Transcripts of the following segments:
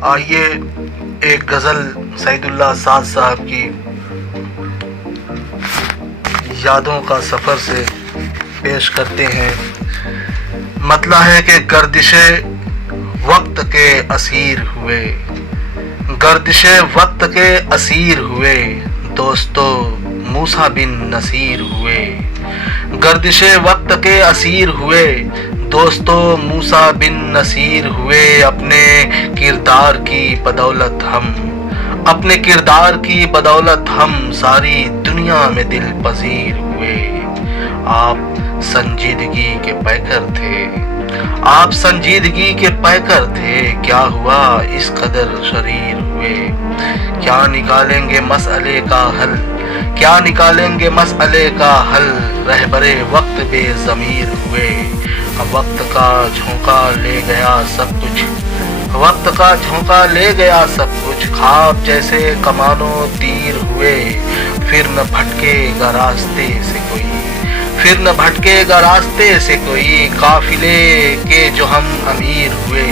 آئیے ایک غزل سعید اللہ سعد صاحب کی یادوں کا سفر سے پیش کرتے ہیں۔ مطلع ہے کہ گردش وقت کے اسیر ہوئے، گردش وقت کے اسیر ہوئے، دوستو موسیٰ بن نصیر ہوئے۔ گردش وقت کے اسیر ہوئے، دوستو موسیٰ بن نصیر ہوئے۔ اپنے کردار کی بدولت اپنے کردار کی بدولت ہم ساری دنیا میں دل پذیر ہوئے۔ آپ سنجیدگی کے پیکر تھے، آپ سنجیدگی کے پیکر تھے، کیا ہوا اس قدر شریر ہوئے؟ کیا نکالیں گے مسئلے کا حل، کیا نکالیں گے مسئلے کا حل؟ رہبر وقت بے ضمیر ہوئے۔ وقت کا جھونکا لے گیا سب کچھ، وقت کا جھونکا لے گیا سب کچھ، خواب جیسے کمانوں تیر ہوئے۔ پھر نہ بھٹکے گا راستے سے کوئی، پھر نہ بھٹکے گا راستے سے کوئی، قافلے کے جو ہم امیر ہوئے۔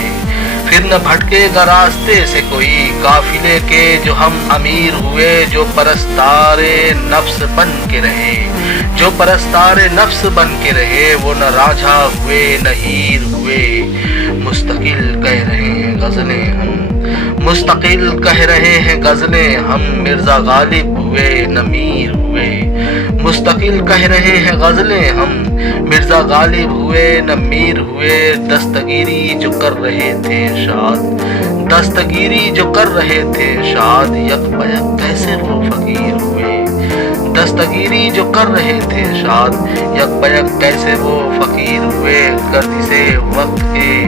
پھر نہ بھٹکے گا راستے سے کوئی، قافلے کے جو ہم امیر ہوئے۔ جو پرستار نفس بن کے رہے، جو پرستار نفس بن کے رہے، وہ نہ راجھا ہوئے نہ ہیر ہوئے۔ مستقل کہہ رہے ہیں غزلیں ہم، مستقل کہہ رہے ہیں غزلیں ہم، مرزا غالب ہوئے نہ میر ہوئے۔ مستقل کہہ رہے ہیں غزلیں ہم، مرزا غالب ہوئے نہ میر ہوئے۔ دستگیری جو کر رہے تھے شاد، دستگیری جو کر رہے تھے شاد، یک بیک کیسے وہ فقیر ہوئے؟ دستگیری جو کر رہے تھے شاد، یک بیک کیسے وہ فقیر ہوئے؟ گردش وقت کے